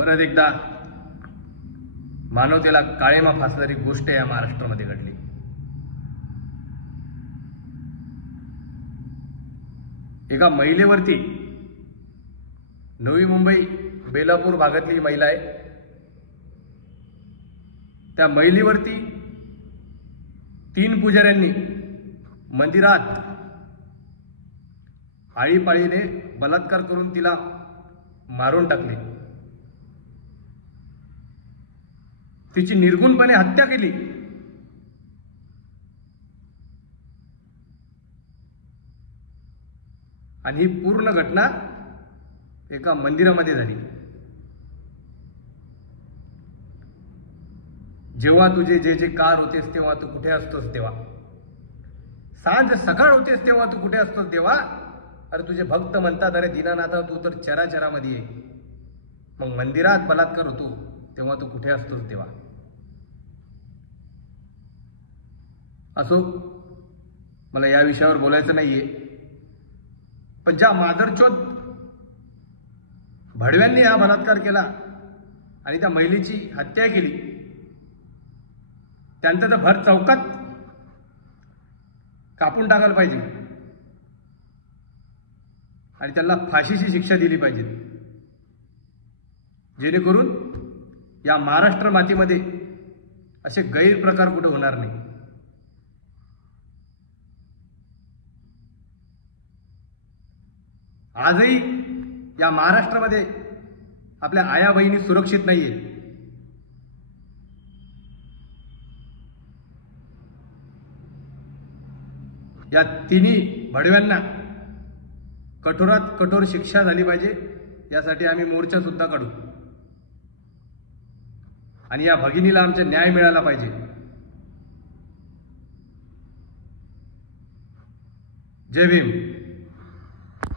परत एकदा मानवतेला काळेमा फासणारी गोष्ट या महाराष्ट्रामध्ये घडली। एका महिलेवरती, नवी मुंबई बेलापूर भागातली महिला आहे, त्या महिलेवरती 3 पुजाऱ्यांनी मंदिरात आळीपाळीने बलात्कार करून तिला मारून टाकले, तिची निर्गुणपणे हत्या केली। आणि ही पूर्ण घटना एका मंदिरामध्ये झाली। जेव्हा तुझे जे जे कार होतेस तेव्हा तू कुठे असतोस देवा, सांज सकाळ होतेस तेव्हा तू कुठे असतोस देवा। अरे तुझे भक्त म्हणतात, अरे दीनानाथा तू तर चराचरामध्ये आहे, मग मंदिरात बलात्कार होतो तेव्हा तू कुठे असतोस देवा। असो, मला या विषयावर बोलायचं नाहीये, पण ज्या मादरचोद भडव्यांनी हा बलात्कार केला आणि त्या महिलेची हत्या केली, त्यांचं तर भर चौकात कापून टाकायला पाहिजे आणि त्यांना फाशीची शिक्षा दिली पाहिजे, जेणेकरून या महाराष्ट्र मातीमध्ये असे गैरप्रकार कुठे होणार नाही। आजही या महाराष्ट्रामध्ये आपल्या आया बहिणी सुरक्षित नाहीये। या तिन्ही भडव्यांना कठोरात कठोर शिक्षा झाली पाहिजे, यासाठी आम्ही मोर्चा सुद्धा काढू आणि या भगिनीला आमचा न्याय मिळाला पाहिजे। जय भीम।